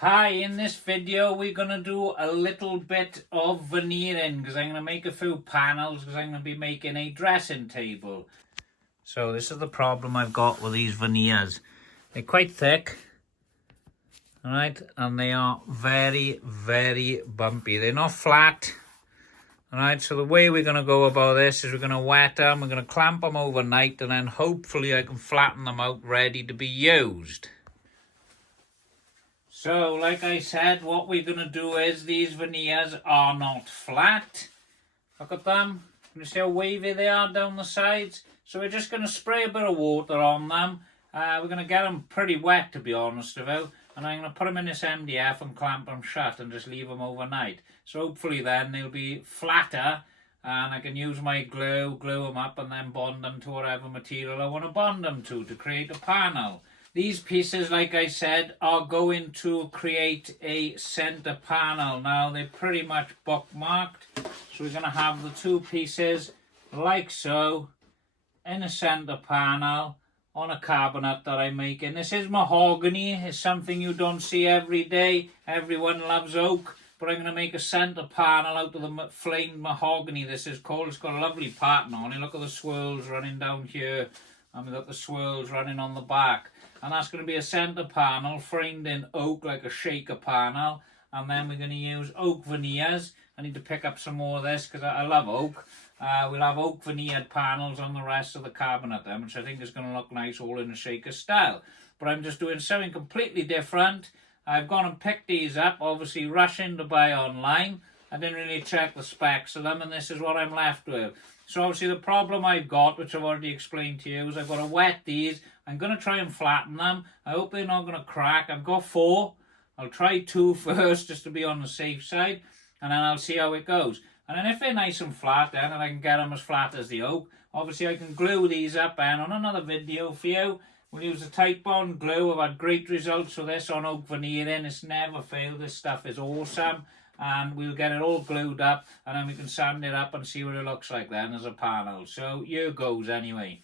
Hi, in this video we're going to do a little bit of veneering because I'm going to make a few panels because I'm going to be making a dressing table. So this is the problem I've got with these veneers. They're quite thick, alright, and they are very, very bumpy. They're not flat. Alright, so the way we're going to go about this is we're going to wet them, we're going to clamp them overnight, and then hopefully I can flatten them out ready to be used. So, like I said, what we're going to do is these veneers are not flat. Look at them. Can you see how wavy they are down the sides? So we're just going to spray a bit of water on them. We're going to get them pretty wet, to be honest with you. And I'm going to put them in this MDF and clamp them shut and just leave them overnight. So hopefully then they'll be flatter and I can use my glue them up and then bond them to whatever material I want to bond them to create a panel. These pieces, like I said, are going to create a center panel. Now, they're pretty much bookmarked. So we're going to have the two pieces, like so, in a center panel on a cabinet that I'm making. This is mahogany. It's something you don't see every day. Everyone loves oak. But I'm going to make a center panel out of the flamed mahogany, this is called. It's got a lovely pattern on it. Look at the swirls running down here. And we've got the swirls running on the back. And that's going to be a centre panel framed in oak like a shaker panel. And then we're going to use oak veneers. I need to pick up some more of this because I love oak. We'll have oak veneered panels on the rest of the cabinet then, which I think is going to look nice all in a shaker style. But I'm just doing something completely different. I've gone and picked these up, obviously rushing to buy online. I didn't really check the specs of them, and this is what I'm left with. So obviously the problem I've got, which I've already explained to you, is I've got to wet these. I'm going to try and flatten them. I hope they're not going to crack. I've got 4. I'll try 2 first just to be on the safe side. And then I'll see how it goes. And then if they're nice and flat then, and I can get them as flat as the oak, obviously I can glue these up and on another video for you. We'll use a tight bond glue. I've had great results with this on oak veneering. It's never failed. This stuff is awesome. And we'll get it all glued up and then we can sand it up and see what it looks like then as a panel. So here goes anyway.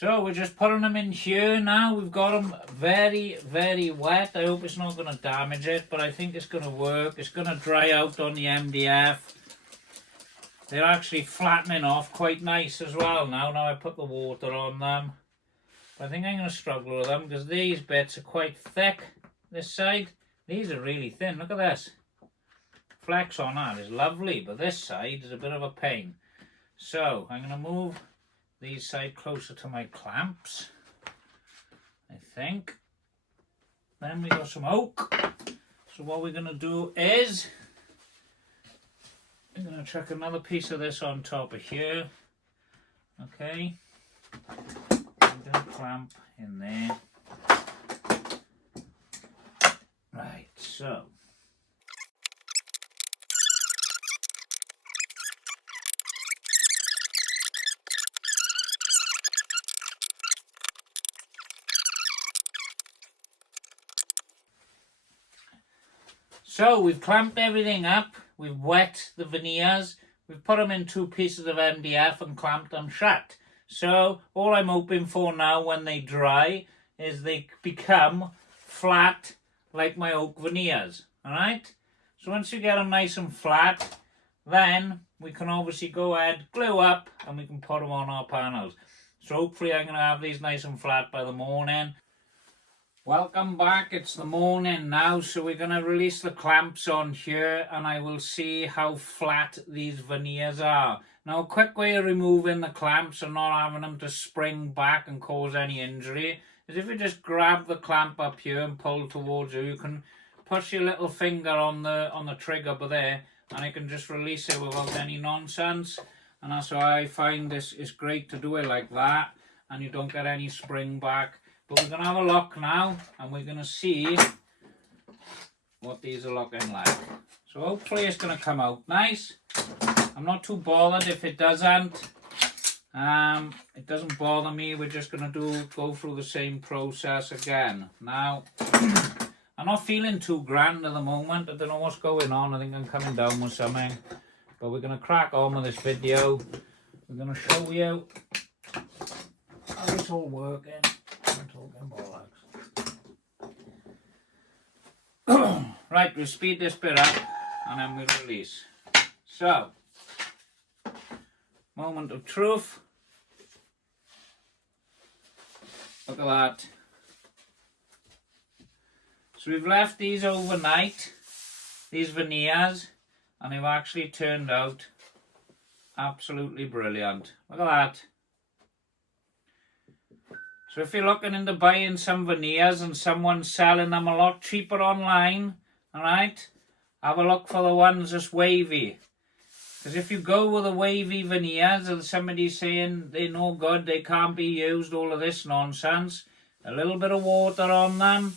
So we're just putting them in here now. We've got them very, very wet. I hope it's not going to damage it, but I think it's going to work. It's going to dry out on the MDF. They're actually flattening off quite nice as well now. Now I put the water on them. But I think I'm going to struggle with them because these bits are quite thick. This side, these are really thin. Look at this. Flex on that is lovely, but this side is a bit of a pain. So I'm going to move these side closer to my clamps, I think. Then we got some oak. So what we're going to do is I'm going to chuck another piece of this on top of here. Okay. I'm going to clamp in there. Right, so we've clamped everything up, we've wet the veneers, we've put them in 2 pieces of MDF and clamped them shut. So all I'm hoping for now when they dry is they become flat like my oak veneers. Alright? So once you get them nice and flat, then we can obviously go ahead, glue up, and we can put them on our panels. So hopefully I'm going to have these nice and flat by the morning. Welcome back, it's the morning now, so we're going to release the clamps on here and I will see how flat these veneers are. Now a quick way of removing the clamps and not having them to spring back and cause any injury is if you just grab the clamp up here and pull towards you, you can push your little finger on the trigger up there and you can just release it without any nonsense. And that's why I find this is great to do it like that and you don't get any spring back. But we're going to have a look now and we're going to see what these are looking like. So hopefully it's going to come out nice. I'm not too bothered if it doesn't. It doesn't bother me. We're just going to go through the same process again. Now, I'm not feeling too grand at the moment. I don't know what's going on. I think I'm coming down with something. But we're going to crack on with this video. We're going to show you how it's all working. I'm talking bollocks. Right, we'll speed this bit up and then we'll release. So, moment of truth. Look at that. So we've left these overnight, these veneers, and they've actually turned out absolutely brilliant. Look at that. So if you're looking into buying some veneers and someone's selling them a lot cheaper online, alright, have a look for the ones that's wavy. Because if you go with the wavy veneers and somebody's saying they're no good, they can't be used, all of this nonsense, a little bit of water on them,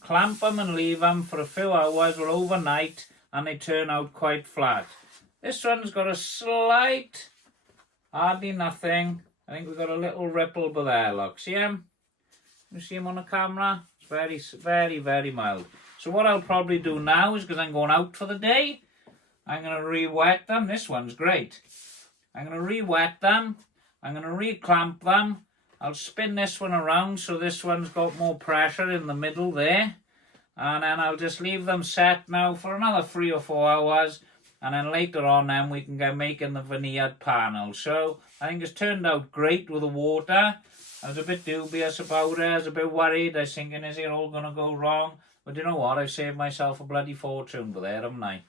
clamp them and leave them for a few hours or overnight, and they turn out quite flat. This one's got a slight, hardly nothing. I think we've got a little ripple but there, look. See him? You see him on the camera? It's very, very, very mild. So what I'll probably do now is, because I'm going out for the day, I'm going to re-wet them. This one's great. I'm going to re-wet them. I'm going to re-clamp them. I'll spin this one around so this one's got more pressure in the middle there. And then I'll just leave them set now for another 3 or 4 hours. And then later on then we can get making the veneered panel. So I think it's turned out great with the water. I was a bit dubious about it. I was a bit worried. I was thinking, is it all going to go wrong? But you know what? I've saved myself a bloody fortune for there, haven't I?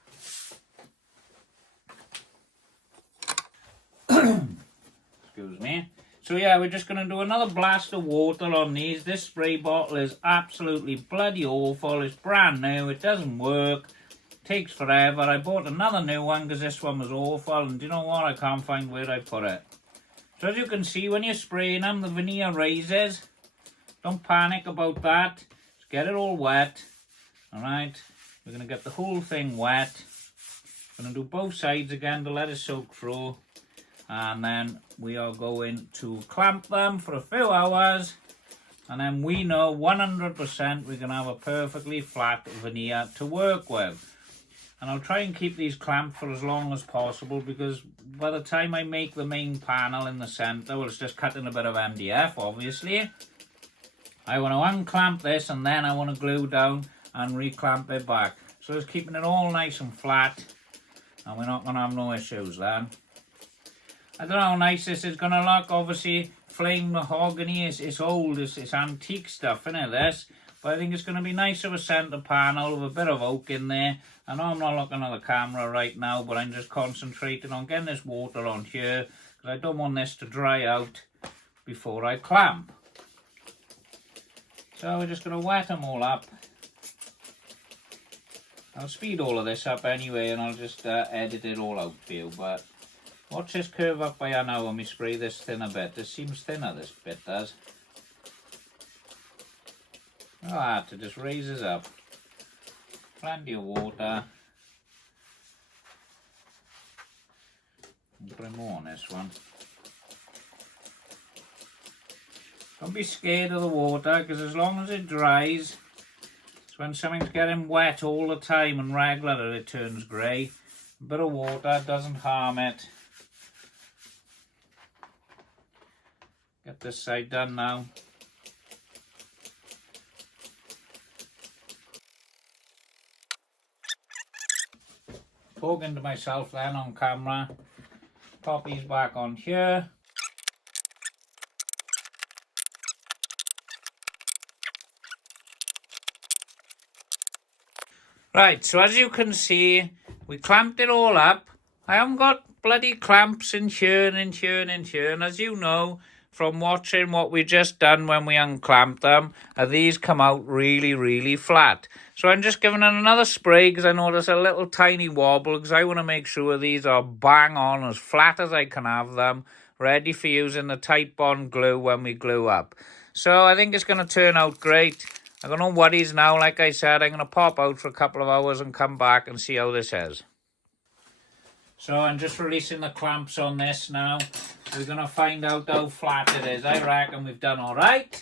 Excuse me. So yeah, we're just going to do another blast of water on these. This spray bottle is absolutely bloody awful. It's brand new. It doesn't work. Takes forever. I bought another new one because this one was awful, and do you know what? I can't find where I put it. So as you can see, when you're spraying them, the veneer raises. Don't panic about that. Just get it all wet. Alright, we're going to get the whole thing wet. We're going to do both sides again to let it soak through. And then we are going to clamp them for a few hours. And then we know 100% we're going to have a perfectly flat veneer to work with. And I'll try and keep these clamped for as long as possible, because by the time I make the main panel in the centre, well, it's just cutting a bit of MDF, obviously. I want to unclamp this and then I want to glue down and reclamp it back. So it's keeping it all nice and flat, and we're not going to have no issues then. I don't know how nice this is going to look. Obviously, flame mahogany is old, it's antique stuff, isn't it, this? But I think it's going to be nice of a centre panel with a bit of oak in there. I know I'm not looking at the camera right now, but I'm just concentrating on getting this water on here, because I don't want this to dry out before I clamp. So we're just going to wet them all up. I'll speed all of this up anyway, and I'll just edit it all out for you. But watch this curve up by an hour when we spray this thin a bit. This seems thinner, this bit does. Look at that, it just raises up. Plenty of water. I'll put more on this one. Don't be scared of the water, because as long as it dries, it's when something's getting wet all the time and regular that it turns grey. A bit of water doesn't harm it. Get this side done now. Talking to myself then on camera. Pop these back on here. Right, so as you can see, we clamped it all up. I haven't got bloody clamps in here and in here and in here. And as you know, from watching what we just done when we unclamped them, these come out really, really flat. So I'm just giving it another spray because I notice a little tiny wobble, because I want to make sure these are bang on, as flat as I can have them, ready for using the tight bond glue when we glue up. So I think it's going to turn out great. I've got no worries now. Like I said, I'm going to pop out for a couple of hours and come back and see how this is. So I'm just releasing the clamps on this now. We're going to find out how flat it is. I reckon we've done all right.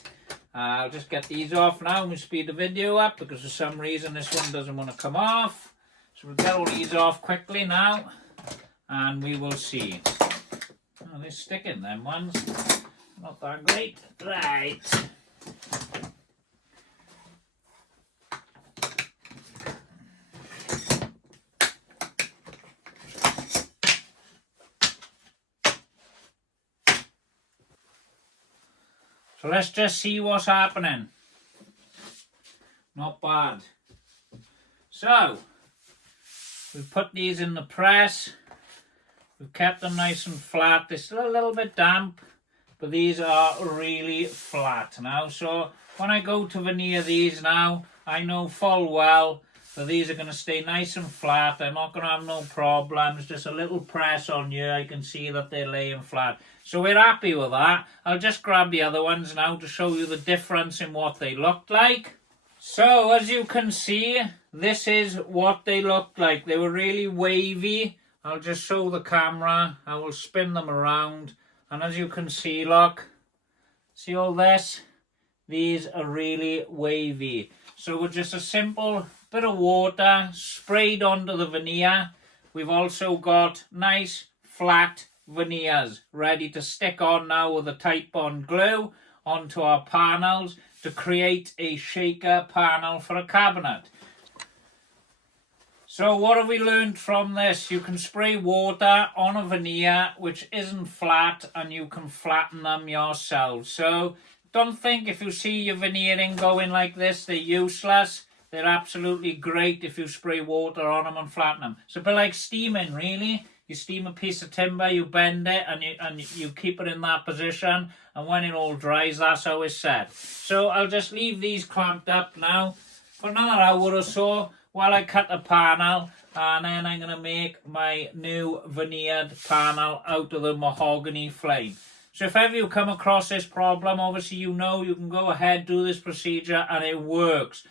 I'll just get these off now and we'll speed the video up because for some reason this one doesn't want to come off. So we'll get all these off quickly now and we will see. Oh, they're sticking, them ones. Not that great. Right. So let's just see what's happening. Not bad. So, we've put these in the press. We've kept them nice and flat. They're still a little bit damp, but these are really flat now. So when I go to veneer these now, I know full well that these are going to stay nice and flat. I'm not going to have no problems. Just a little press on here, I can see that they're laying flat. So we're happy with that. I'll just grab the other ones now to show you the difference in what they looked like. So as you can see, this is what they looked like. They were really wavy. I'll just show the camera. I will spin them around. And as you can see, look. See all this? These are really wavy. So with just a simple bit of water sprayed onto the veneer, we've also got nice flat veneers ready to stick on now with a tight bond glue onto our panels to create a shaker panel for a cabinet. So what have we learned from this? You can spray water on a veneer which isn't flat and you can flatten them yourself. So don't think if you see your veneering going like this, they're useless. They're absolutely great if you spray water on them and flatten them. It's a bit like steaming, really. You steam a piece of timber, you bend it, and you keep it in that position. And when it all dries, that's how it's set. So I'll just leave these clamped up now for another hour or so while I cut the panel. And then I'm going to make my new veneered panel out of the mahogany flame. So if ever you come across this problem, obviously you know you can go ahead, do this procedure, and it works.